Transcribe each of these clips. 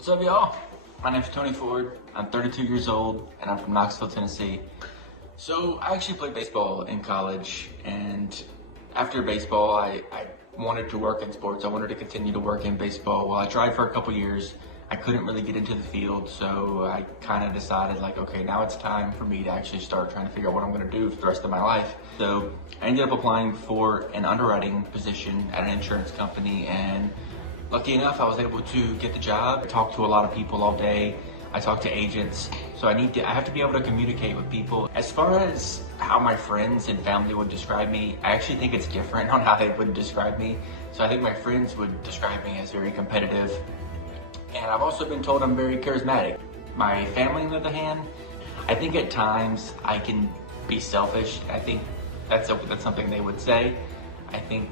What's up, y'all? My name's Tony Ford. I'm 32 years old, and I'm from Knoxville, Tennessee. So I actually played baseball in college, and after baseball, I wanted to work in sports. I wanted to continue to work in baseball. Well, I tried for a couple years. I couldn't really get into the field, so I kind of decided, like, okay, now it's time for me to actually start trying to figure out what I'm going to do for the rest of my life. So I ended up applying for an underwriting position at an insurance company, and lucky enough, I was able to get the job. I talked to a lot of people all day. I talked to agents. So I have to be able to communicate with people. As far as how my friends and family would describe me, I actually think it's different on how they would describe me. So I think my friends would describe me as very competitive. And I've also been told I'm very charismatic. My family, on the other hand, I think at times I can be selfish. I think that's something they would say. I think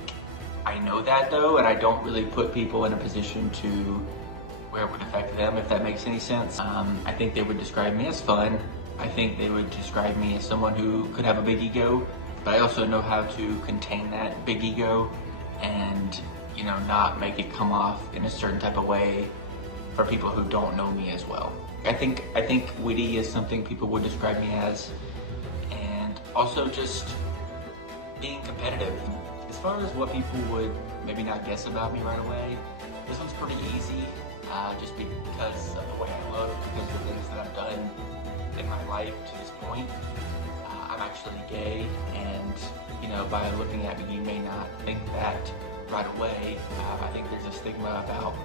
I know that though, and I don't really put people in a position to where it would affect them, if that makes any sense. I think they would describe me as fun. I think they would describe me as someone who could have a big ego, but I also know how to contain that big ego and, you know, not make it come off in a certain type of way for people who don't know me as well. I think witty is something people would describe me as, and also just being competitive. As far as what people would maybe not guess about me right away, this one's pretty easy, just because of the way I look, because of the things that I've done in my life to this point. I'm actually gay, and you know, by looking at me, you may not think that right away. I think there's a stigma about,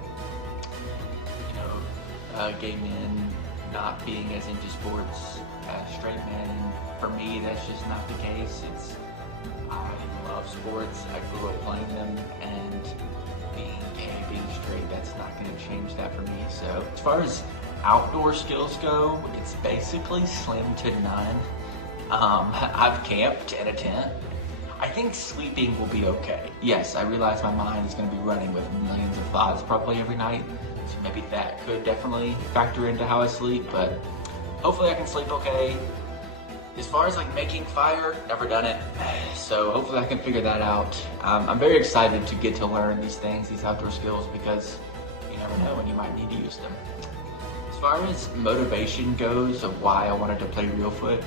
you know, gay men not being as into sports as straight men. And for me, that's just not the case. I love sports, I grew up playing them, and being gay, being straight, that's not going to change that for me. So as far as outdoor skills go, it's basically slim to none. I've camped in a tent. I think sleeping will be okay. Yes, I realize my mind is going to be running with millions of thoughts probably every night, so maybe that could definitely factor into how I sleep, but hopefully I can sleep okay. As far as like making fire, never done it, so hopefully I can figure that out. I'm very excited to get to learn these things, these outdoor skills, because you never know when you might need to use them. As far as motivation goes of why I wanted to play Reelfoot,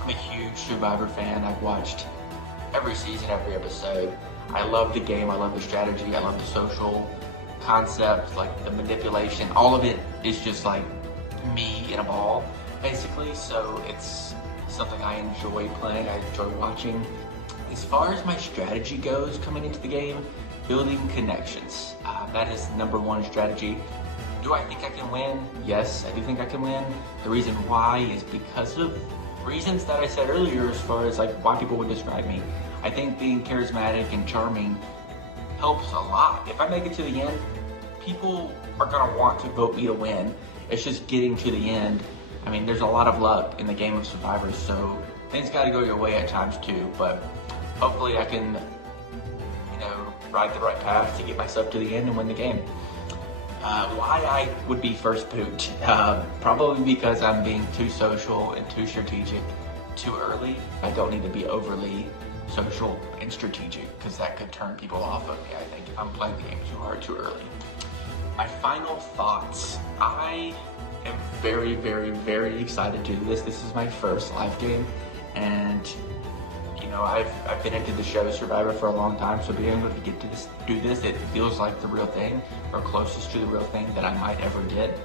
I'm a huge Survivor fan. I've watched every season, every episode. I love the game, I love the strategy, I love the social concept, like the manipulation. All of it is just like me in a ball, basically, so it's something I enjoy playing, I enjoy watching. As far as my strategy goes coming into the game, building connections. That is number one strategy. Do I think I can win? Yes, I do think I can win. The reason why is because of reasons that I said earlier, as far as like why people would describe me. I think being charismatic and charming helps a lot. If I make it to the end, people are gonna want to vote me to win. It's just getting to the end. I mean, there's a lot of luck in the game of Survivor, so things gotta go your way at times too, but hopefully I can, you know, ride the right path to get myself to the end and win the game. Why I would be first boot? Probably because I'm being too social and too strategic too early. I don't need to be overly social and strategic, because that could turn people off of me, I think, if I'm playing the game too hard too early. My final thoughts. I am very, very, very excited to do this. This is my first live game, and you know, I've been into the show Survivor for a long time, so being able to get to do this, it feels like the real thing, or closest to the real thing that I might ever get.